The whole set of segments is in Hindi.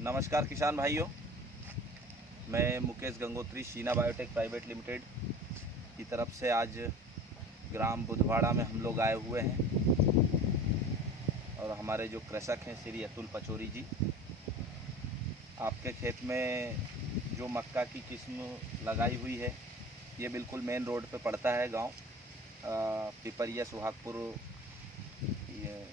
नमस्कार किसान भाइयों, मैं Mukesh Gangotri Sheena biotech private limited की तरफ से आज ग्राम बुधवाड़ा में हम लोग आए हुए हैं और हमारे जो कृषक हैं श्री अतुल पचौरी जी, आपके खेत में जो मक्का की किस्म लगाई हुई है ये बिल्कुल मेन रोड पे पड़ता है गांव पिपरिया सुहागपुर, ये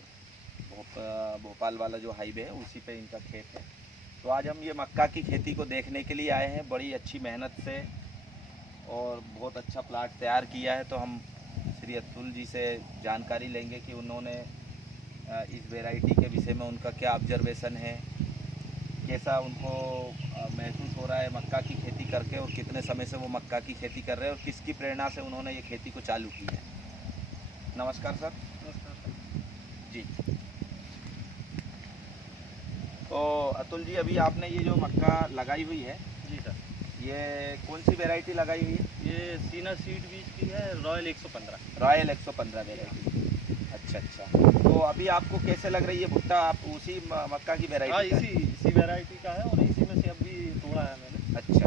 भोपाल वाला जो हाईवे है उसी पे इनका खेत है। तो आज हम ये मक्का की खेती को देखने के लिए आए हैं, बड़ी अच्छी मेहनत से और बहुत अच्छा प्लाट तैयार किया है। तो हम श्री अतुल जी से जानकारी लेंगे कि उन्होंने इस वैरायटी के विषय में उनका क्या ऑब्जर्वेशन है, कैसा उनको महसूस हो रहा है मक्का की खेती करके और कितने समय से वो मक्का की खेती कर रहे हैं और किसकी प्रेरणा से उन्होंने ये खेती को चालू की है। नमस्कार सर। नमस्कार सर जी। तो अतुल जी, अभी आपने ये जो मक्का लगाई हुई है, जी सर, ये कौन सी वैरायटी लगाई हुई है? ये सीना सीड बीज की है, रॉयल 115। Royal 115 variety. अच्छा, तो अभी आपको कैसे लग रही है भुट्टा? आप उसी मक्का की हाँ, वैरायटी? इसी वैरायटी का है और इसी में से अभी तोड़ा है मैंने। अच्छा।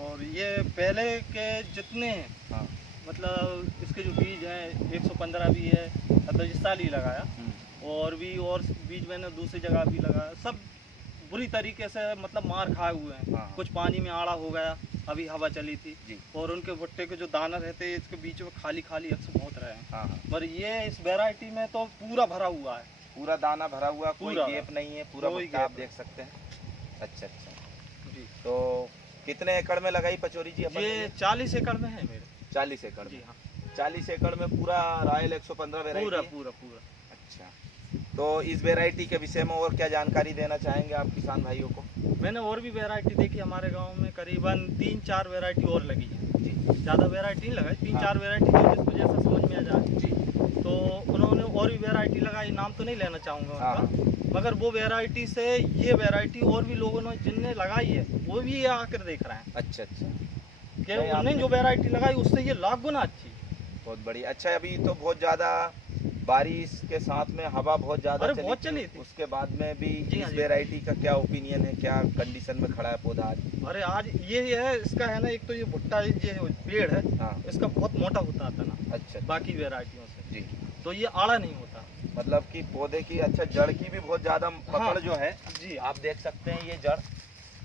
और ये पहले के जितने हैं, हाँ। मतलब इसके जो बीज हैं 115 भी है, मतलब इस साल ही लगाया। और बीज मैंने दूसरी जगह भी लगाया, सब बुरी तरीके से मतलब मार खाए हुए हैं। हाँ। कुछ पानी में आड़ा हो गया, अभी हवा चली थी जी। और उनके भुट्टे के जो दाना रहते हैं इसके बीच में खाली अक्सर बहुत रहे हैं। हाँ। पर ये इस वैरायटी में तो पूरा भरा हुआ है, पूरा दाना भरा हुआ, कोई पूरा गैप नहीं है, पूरा कोई भुट्टा आप गैप देख सकते हैं। अच्छा जी। तो कितने एकड़ में लगाई पचौरी जी अपन? ये 40 एकड़ में है मेरे। 40 एकड़ जी में? हाँ, 40 एकड़ में पूरा रॉयल 115 वैरायटी? पूरा। अच्छा, तो इस वैरायटी के विषय में और क्या जानकारी देना चाहेंगे आप किसान भाइयों को? मैंने और भी वैरायटी देखी, हमारे गांव में करीबन 3-4 वैरायटी और लगी है जी। ज़्यादा वैरायटी नहीं लगाई, 3-4 हाँ। वैरायटी जिसको जैसा समझ में आ जाए। जी। तो उन्होंने और भी वैरायटी लगाई, नाम तो नहीं लेना चाहूँगा हाँ। उनका, मगर वो वैरायटी से ये वैरायटी और भी लोगों ने जिनने लगाई है वो भी ये आकर देख रहे हैं अच्छा कि नहीं, उन्होंने जो वैरायटी लगाई उससे ये लाख गुना अच्छी। बहुत बढ़िया। अच्छा, अभी तो बहुत ज़्यादा बारिश के साथ में हवा बहुत ज़्यादा अरे बहुत चली थी। उसके बाद में भी जी हाँ इस जी। वैरायटी का क्या ओपिनियन है, क्या कंडीशन में खड़ा है पौधा आज? अरे आज ये है, इसका है ना, एक तो ये भुट्टा ये पेड़ है, हाँ। इसका बहुत मोटा होता था ना अच्छा बाकी वैरायटियों से, जी। तो ये आड़ा नहीं होता। मतलब कि पौधे की अच्छा जड़ की भी बहुत ज़्यादा पकड़ हाँ। जो है, जी आप देख सकते हैं ये जड़,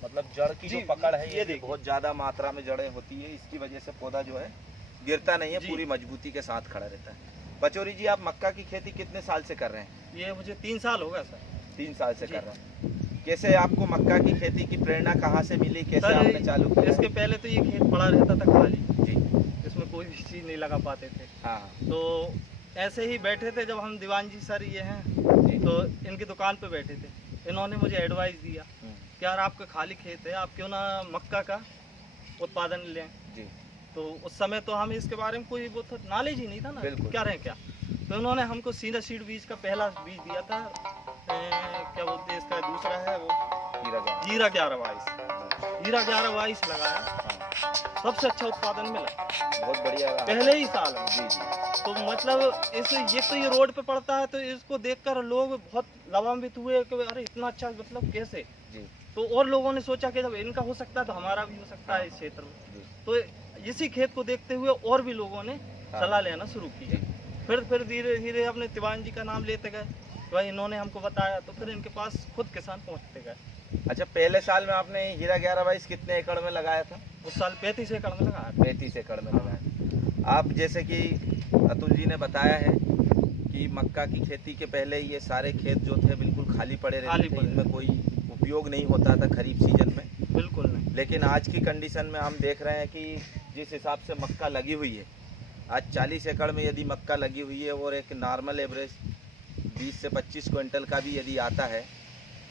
मतलब जड़ की जो जी, पकड़ है ये ये देखिए। बहुत ज़्यादा मात्रा में जड़ें होती है, इसकी वजह से पौधा जो है गिरता नहीं है, जी। पूरी मजबूती के साथ खड़ा रहता है। पचौरी जी, आप मक्का की खेती कितने साल से कर रहे हैं? ये मुझे 3 साल हो गया सर। 3 साल से जी। कर रहे हैं। कैसे आपको मक्का की खेती की प्रेरणा कहाँ से मिली, कैसे सर, आपने चालू किया? इसके पहले तो ये खेत पड़ा रहता था खाली जी। इसमें कोई भी चीज़ नहीं लगा पाते थे। हाँ। तो ऐसे ही बैठे थे, जब हम दीवान जी सर ये हैं जी। तो इनकी दुकान पे बैठे थे, इन्होंने मुझे एडवाइस दिया कि यार आपका खाली खेत है, आप क्यों ना मक्का का उत्पादन लें। जी। तो उस समय तो हमें इसके बारे में कोई वो तो नॉलेज ही नहीं था ना, बिल्कुल। क्या रहे क्या। तो उन्होंने हमको सीधा सीड बीज का पहला बीज दिया था, क्या बोलते हैं इसका दूसरा है वो जीरा 1122 लगाया, हाँ। सबसे अच्छा उत्पादन मिला बहुत बढ़िया रहा। पहले ही साल में। जी जी। तो मतलब ये तो ये रोड पे पड़ता है, तो इसको देखकर लोग बहुत लाभान्वित हुए कि अरे इतना अच्छा, मतलब कैसे। जी। तो और लोगों ने सोचा कि जब इनका हो सकता है तो हमारा भी हो सकता है इस क्षेत्र में। जी। तो इसी खेत को देखते हुए और भी लोगों ने सलाह लेना शुरू की। फिर धीरे धीरे अपने तिवान जी का नाम लेते गए, भाई इन्होंने हमको बताया, तो फिर इनके पास खुद किसान पहुंचते गए। अच्छा, पहले साल में आपने हीरा 1122 कितने एकड़ में लगाया था? उस साल 35 एकड़ में लगाया। 35 एकड़ में लगाया। आप जैसे कि अतुल जी ने बताया है कि मक्का की खेती के पहले ये सारे खेत जो थे बिल्कुल खाली पड़े रहते थे, इनमें कोई उपयोग नहीं होता था खरीफ सीजन में। बिल्कुल नहीं। लेकिन आज की कंडीशन में हम देख रहे हैं कि जिस हिसाब से मक्का लगी हुई है, आज 40 एकड़ में यदि मक्का लगी हुई है और एक नॉर्मल एवरेज 20 से 25 क्विंटल का भी यदि आता है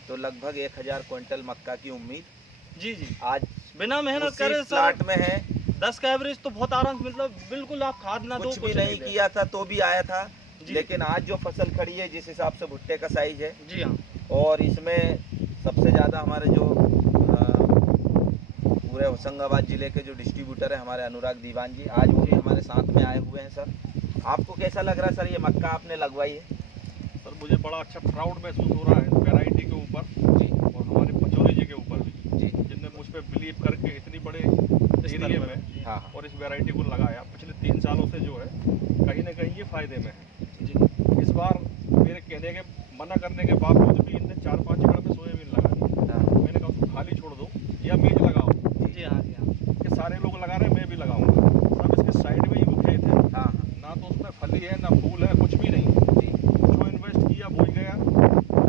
तो लगभग 1000 क्विंटल मक्का की उम्मीद जी आज बिना मेहनत करे प्लाट में है। 10 का एवरेज तो बहुत आराम से, मतलब बिल्कुल आप खाद ना दो, कुछ भी नहीं किया था तो भी आया था। जी। लेकिन आज जो फसल खड़ी है, जिस हिसाब से भुट्टे का साइज है, जी हाँ, और इसमें सबसे ज़्यादा हमारे जो पूरे होशंगाबाद जिले के जो डिस्ट्रीब्यूटर है हमारे अनुराग दीवान जी, आज वो भी हमारे साथ में आए हुए हैं। सर, आपको कैसा लग रहा है सर, ये मक्का आपने लगवाई है? सर, मुझे बड़ा अच्छा प्राउड महसूस हो रहा है वैरायटी के ऊपर, जी। और हमारे पचौरी जी और इस वैरायटी को लगाया पिछले 3 सालों से जो है कहीं ना कहीं ये फायदे में है जी इस बार मेरे कहने के मना करने के बावजूद भी इनने 4-5 एकड़ में सोयाबीन लगा दी। हाँ मैंने कहा उसको खाली छोड़ दो या मेज लगाओ जी हाँ जी हाँ कि सारे लोग लगा रहे हैं मैं भी लगाऊंगा। सब इसके साइड में ही वो खेत है, हाँ ना तो उसमें फली है ना फूल है, कुछ भी नहीं। जो इन्वेस्ट किया वो ही गया,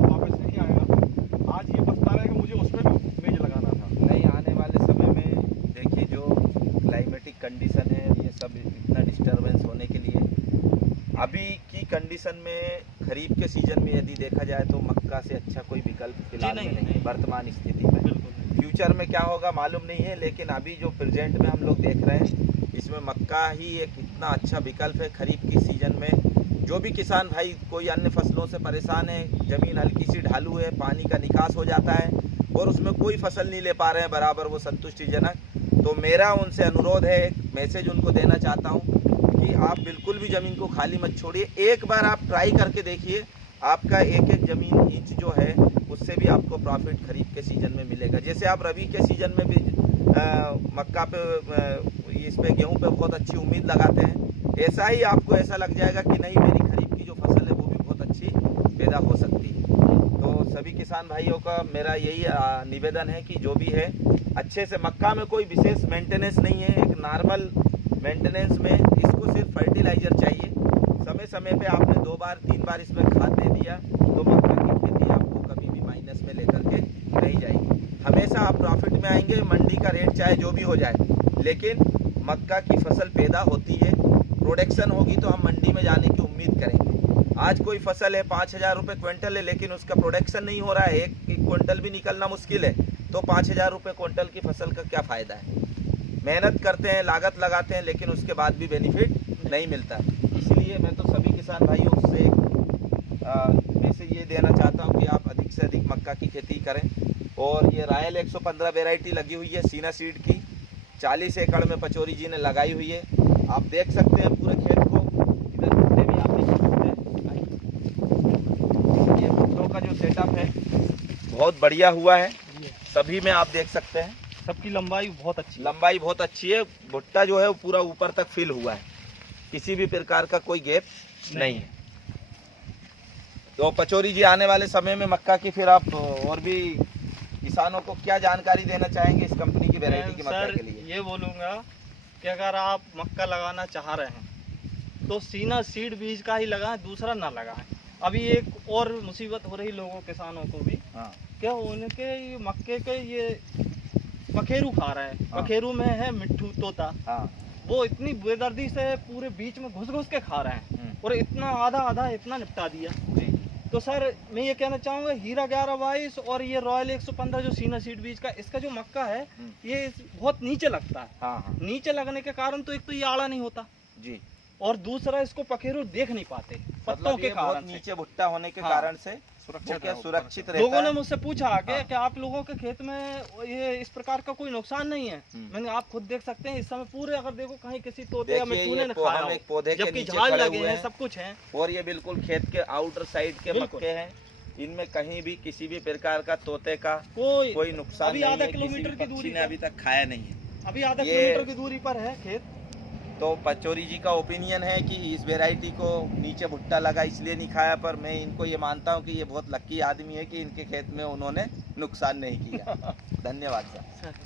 वापस नहीं आएगा। आज ये पछता रहा है कि मुझे उसमें भी मेज लगाना था। नहीं, आने वाले समय में देखिए जो क्लाइमेटिक कंडीशन है ये सब इतना डिस्टरबेंस होने के लिए अभी की कंडीशन में खरीफ के सीजन में यदि देखा जाए तो मक्का से अच्छा कोई विकल्प फिलहाल में नहीं है वर्तमान स्थिति में। बिल्कुल फ्यूचर में क्या होगा मालूम नहीं है, लेकिन अभी जो प्रेजेंट में हम लोग देख रहे हैं इसमें मक्का ही एक इतना अच्छा विकल्प है खरीफ की सीजन में। जो भी किसान भाई कोई अन्य फसलों से परेशान है, ज़मीन हल्की सी ढालू है, पानी का निकास हो जाता है और उसमें कोई फसल नहीं ले पा रहे हैं बराबर वो संतुष्टिजनक, तो मेरा उनसे अनुरोध है, एक मैसेज उनको देना चाहता हूँ कि आप बिल्कुल भी ज़मीन को खाली मत छोड़िए। एक बार आप ट्राई करके देखिए, आपका एक एक ज़मीन इंच जो है उससे भी आपको प्रॉफिट खरीफ के सीज़न में मिलेगा। जैसे आप रबी के सीज़न में भी मक्का पे इस पे गेहूं पे बहुत अच्छी उम्मीद लगाते हैं, ऐसा ही आपको ऐसा लग जाएगा कि नहीं मेरी खरीफ की जो फसल है वो भी बहुत अच्छी पैदा हो सकती है। तो सभी किसान भाइयों का मेरा यही निवेदन है कि जो भी है अच्छे से, मक्का में कोई विशेष मेंटेनेंस नहीं है, एक नॉर्मल मेंटेनेंस में इसको सिर्फ फर्टिलाइज़र चाहिए। समय समय पे आपने 2 बार 3 बार इसमें खाद दे दिया तो मक्का की खेती आपको कभी भी माइनस में लेकर के नहीं जाएगी। हमेशा आप प्रॉफिट में आएंगे, मंडी का रेट चाहे जो भी हो जाए, लेकिन मक्का की फसल पैदा होती है, प्रोडक्शन होगी तो हम मंडी में जाने की उम्मीद करेंगे। आज कोई फसल है 5,000 रुपये क्विंटल है लेकिन उसका प्रोडक्शन नहीं हो रहा है, एक क्विंटल भी निकलना मुश्किल है, तो 5,000 रुपये क्विंटल की फसल का क्या फ़ायदा है। मेहनत करते हैं, लागत लगाते हैं, लेकिन उसके बाद भी बेनिफिट नहीं मिलता। इसलिए मैं तो सभी किसान भाइयों से मैसेज ये देना चाहता हूँ कि आप अधिक से अधिक मक्का की खेती करें। और ये रॉयल 115 वेराइटी लगी हुई है सीना सीड की, 40 एकड़ में पचौरी जी ने लगाई हुई है। आप देख सकते हैं पूरे खेत को, इधर भुट्टे भी आप देख सकते हैं। ये भुट्टों का जो सेटअप है बहुत बढ़िया हुआ है, सभी में आप देख सकते हैं सबकी लंबाई बहुत अच्छी लंबाई बहुत अच्छी है। भुट्टा जो है वो पूरा ऊपर तक फिल हुआ है, किसी भी प्रकार का कोई गैप नहीं है। तो पचौरी जी आने वाले समय में मक्का की फिर आप और भी किसानों को क्या जानकारी देना चाहेंगे इस कंपनी की वैरायटी की मक्का सर के लिए? ये बोलूँगा कि अगर आप मक्का लगाना चाह रहे हैं तो सीना सीड बीज का ही लगाएं, दूसरा ना लगाएं। अभी एक और मुसीबत हो रही लोगों किसानों को भी, हाँ क्या उनके ये मक्के के ये पखेरू खा रहे हैं। हाँ। पखेरू में है मिट्ठू तोता, हाँ वो इतनी बेदर्दी से पूरे बीच में घुस घुस के खा रहे हैं और इतना आधा इतना निपटा दिया। जी तो सर मैं ये कहना चाहूँगा हीरा 1122 और ये रॉयल 115 जो सीना सीड बीज का इसका जो मक्का है ये बहुत नीचे लगता है। हाँ हाँ नीचे लगने के कारण तो एक तो ये आड़ा नहीं होता जी, और दूसरा इसको पखेरू देख नहीं पाते पत्तों मतलब के ये बहुत कारण से। नीचे भुट्टा होने के हाँ। कारण से सुरक्षित रहता लोगों ने है। मुझसे पूछा कि हाँ। क्या आप लोगों के खेत में ये इस प्रकार का कोई नुकसान नहीं है? मैंने आप खुद देख सकते हैं इस समय पूरे, अगर देखो कहीं किसी तोते या देखिए मिट्टू ने ये खाया हम हो, एक पौधे के जबकि नीचे झाड़ खड़े लगे हुए हैं, हैं सब कुछ है। और ये बिल्कुल खेत के आउटर साइड के बिल्कुल। मक्के हैं, इनमें कहीं भी किसी भी प्रकार का तोते का कोई नुकसान अभी नहीं आधा है, किलोमीटर किसी की भी दूरी पक्षी ने पर। अभी तक खाया नहीं है। अभी आधा ये- किलोमीटर की दूरी पर है खेत। तो पचौरी जी का ओपिनियन है कि इस वैरायटी को नीचे भुट्टा लगा इसलिए नहीं खाया, पर मैं इनको ये मानता हूँ कि ये बहुत लकी आदमी है कि इनके खेत में उन्होंने नुकसान नहीं किया। धन्यवाद सर।